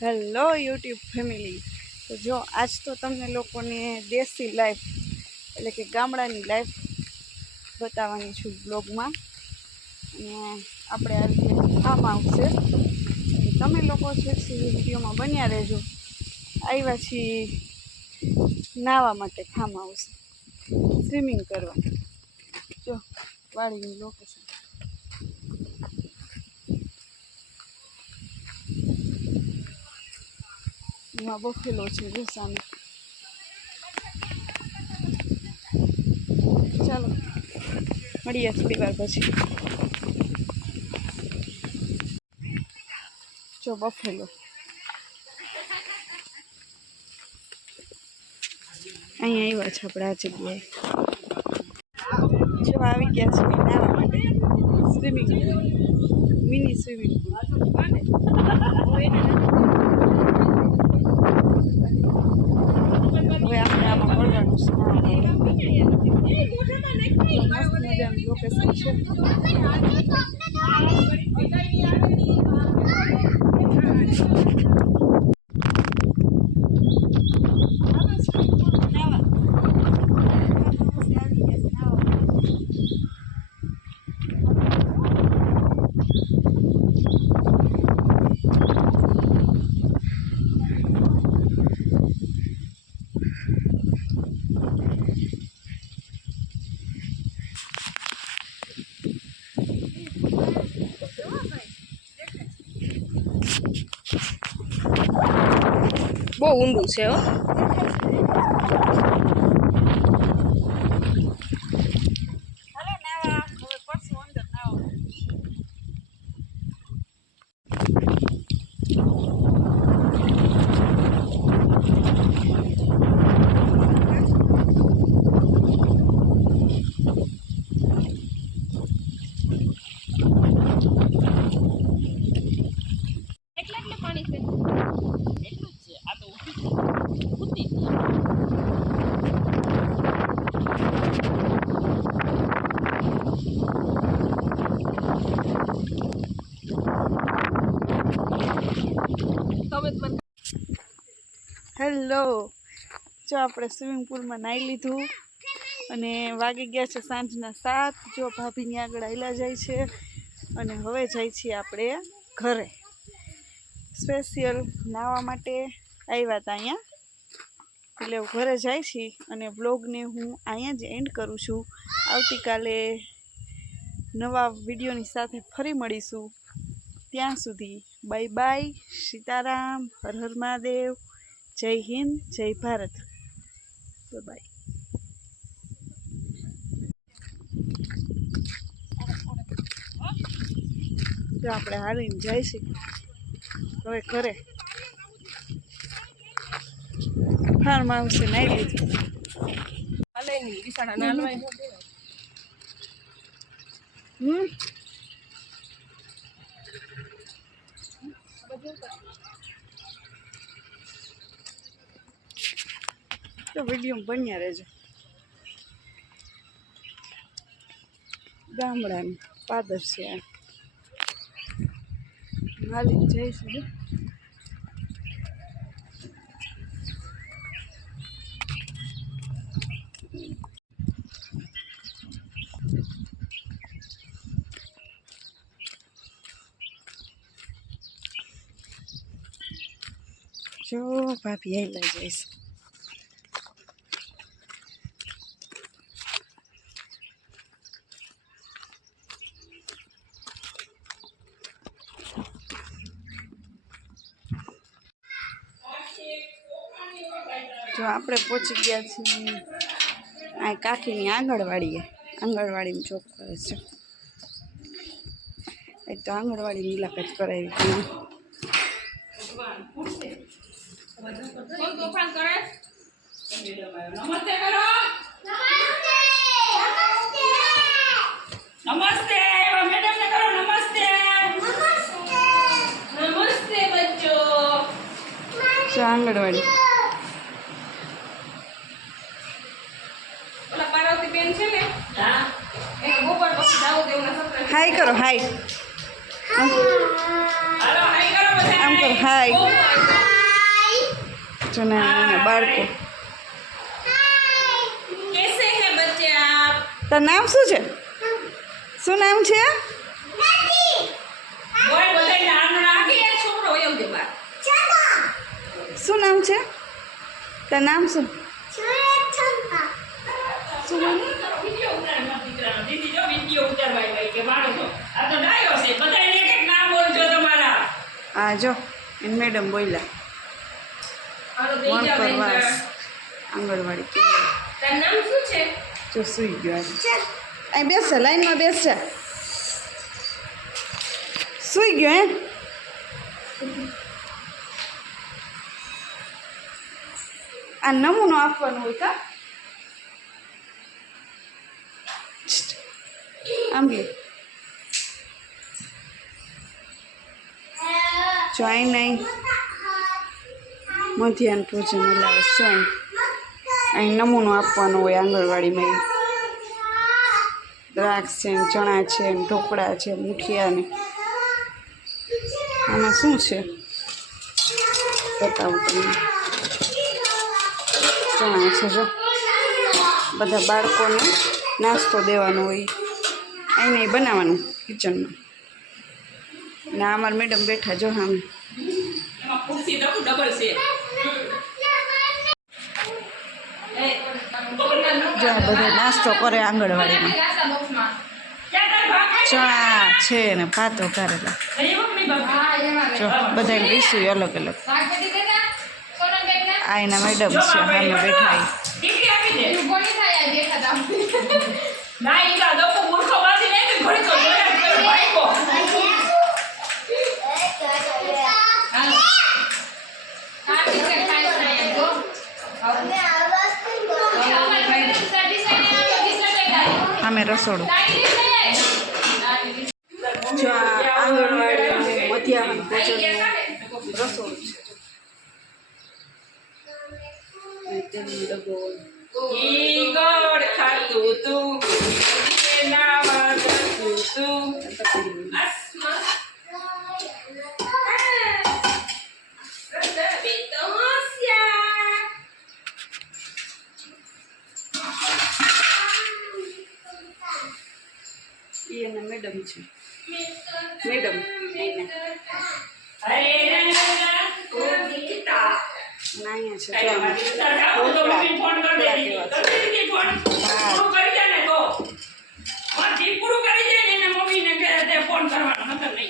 Hello YouTube family. તો જો આજ તો તમને લોકોને દેશી લાઈફ એટલે કે ગામડાની લાઈફ બતાવવાની છું બ્લોગમાં। અને આપણે આજે ફાર્મ આવશે, તમે લોકો છે વિડીયોમાં બન્યા રહેજો। આવ્યા છીએ નાહવા માટે ફાર્મ હાઉસ, સ્વિમિંગ કરવા। જો વાડીની લોકેશન એમાં બફેલો છે જો સામે। ચાલો મળીએ થોડી વાર પછી। જો બફેલો અહીંયા આવ્યા છે આપણે આ જગ્યાએ। જો આવી ગયા છે નાહવા માટે, swimming pool, mini swimming pool. હવે આપણે આમાં પડવાનું છે, મસ્ત મજાનું લોકેશન છે। બહુ ઊંડું છે હો। હેલો, જો આપણે સ્વિમિંગ પૂલમાં નાહી લીધું અને વાગી ગયા છે સાંજના 7। જો ભાભીની આગળ આયલા જાય છે અને હવે જાય છીએ આપણે ઘરે। સ્પેશિયલ નાહવા માટે આવ્યા હતા અહીંયા, એટલે ઘરે જાય છે અને બ્લોગને હું અહીંયા જ એન્ડ કરું છું। આવતીકાલે નવા વિડીયોની સાથે ફરી મળીશું। ત્યાં સુધી બાય બાય, સીતારામ, હર હર મહાદેવ, જય હિન્દ, જય ભારત, બાય। જો આપણે હાલીને જઈશું હવે ઘરે। ફાર્મ હાઉસે નાહી લીધું। તો વિડીયો બન્યા રહેજો। ગામડાનું પાદર છે આ, હાલી જઈશું। જો ભાભી આયલા જઈશ। જો આપણે પહોંચી ગયા છીએ આ કાકીની આંગણવાડીએ। આંગણવાડીમાં જોબ કરે છે, એક તો આંગણવાડી મુલાકાત કરાવી હતી। નમસ્તે મેડમ ને કરો, નમસ્તે નમસ્તે બચ્ચો। જો આંગણવાડી ઓલા પાર્વતી બેન છે ને, હા, એ બપોર પછી જાવ દેવના સત્ર। હાય કરો, હાય હાલો હાય કરો બધા આમ કર હાય જો નાના બાળકો कैसे हैं बच्चे आप તારું નામ શું છે શું નામ છે બોલ બધાય નામ રાખી એક છોકરો હોય એવું દે બાર શું નામ છે તારું નામ શું શું નામ વિડિયો ઉતાર મત દીકરાનો દીદી જો વિડિયો ઉતારવા આવી કે મારો છો આ તો ડાયો છે બધાને એક એક નામ બોલજો તમારા હા જો એન મેડમ બોલ્યા હાલો બેસી વણ જાઓ પરવાસ બેન આંગણવાડી તારું નામ શું છે જો સુઈ ગયો આજે અહીં બેસશે લાઈનમાં બેસશે સુઈ ગયો હે આ નમૂનો આપવાનો હોય કા આંબલી જો અહીં નહીં મધ્યાહન ભોજન હલાવે જો અહીં નમૂનો આપવાનો હોય આંગણવાડીમાં દ્રાક્ષ છે ને ચણા છે ને ઢોકળા છે મુઠિયા ને આમાં શું છે બતાવું તમને ચણા છે જો બધા બાળકોને નાસ્તો દેવાનો હોય અહીં નહીં બનાવવાનું કિચનમાં ને અમારા મેડમ બેઠા જો સામે એમાં ખુરશી ડબલ છે જો આ બધા નાસ્તો કરે આંગણવાડીમાં ચણા છે ને ભાત વઘારેલા જો બધાને ડીશું અલગ અલગ આ એના મેડમ છે સામે બેઠા ઈ. દીકરી આપી દે ના ઈ લા દોકો મૂર્ખો વાસી નહીં તો ઘડી તો જોયા જ કરે ભાઈકો સામે રસોડું જો આ આંગણવાડી મધ્યાહન ભોજનનું રસોડું છે તેનો ડબ્બો ઈ ગોળ ખાતું તું નાવા જતું તું અસ્મા રસબે તો હોશિયાર એ એના મેડમ છે મેડમ હરે રંગના કોવિતા ના અહીંયા છે કાઈ અમારી વિચાર આવો તો મમ્મી ફોન કરી દેતી કરી દીધી ફોન પૂરું કરી દે ને તો મારી પૂરું કરી દે ને એના મમ્મીને કહે તે ફોન કરવાનો નકર નહીં